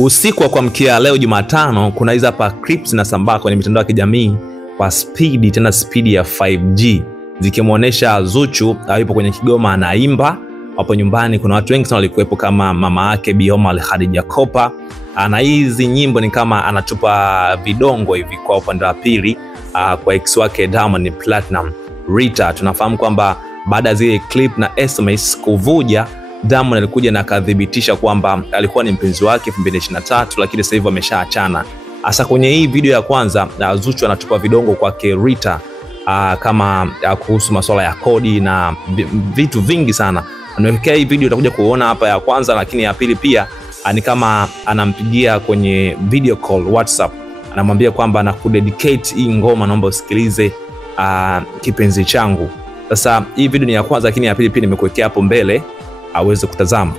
Usiku wa kuamkia leo Jumatano, kuna hizo hapa clips zinasambaa kwenye mitandao ya kijamii kwa speed, tena speed ya 5G, zikimuonesha Zuchu yupo kwenye Kigoma anaimba. Hapo nyumbani kuna watu wengi sana walikuwepo, kama mama yake Bi Omar Khadija Kopa. Na hizi nyimbo ni kama anatupa vidongo hivi kwa upande wa pili, kwa ex wake Diamond Platinum Rita. Tunafahamu kwamba baada ya zile clip na SMS kuvuja, Diamond alikuja na kadhibitisha kwamba alikuwa ni mpenzi wake 2023, lakini sasa hivi ameshaachana. Hasa kwenye hii video ya kwanza, Zuchu anatupa vidongo kwake Rita, kama kuhusu masuala ya kodi na vitu vingi sana. Anaelekea hii video utakuja kuona hapa ya kwanza, lakini ya pili pia ni kama anampigia kwenye video call WhatsApp, anamwambia kwamba anakudedicate hii ngoma, naomba usikilize kipenzi changu. Sasa hii video ni ya kwanza, lakini ya pili pia nimekuwekea hapo mbele aweze kutazama.